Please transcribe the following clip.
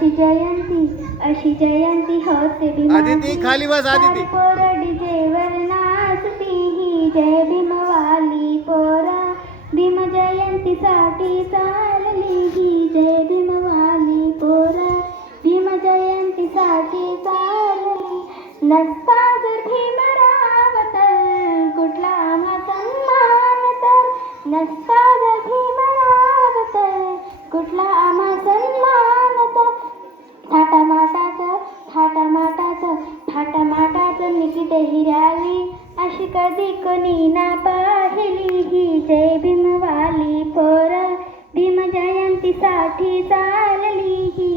अशी जयंती होते आदिती खाली बस आदिती. पोर डीजेवर नाचती ही जय भीमवाली पोर भीम जयंतीसाठी चालली ही जय भीमवाली पोर भीम जयंतीसाठी चालली नसता जर भीमराव तर कुठला आम्हा सन्मान तर नसता जर भीमराव तर कुठला आम्हा सन्मान तर थाटामाटाचं निकित हिराली अशी कधी कोणी ना पाहिली ही जय भीमवाली पोर भीम जयंतीसाठी चालली ही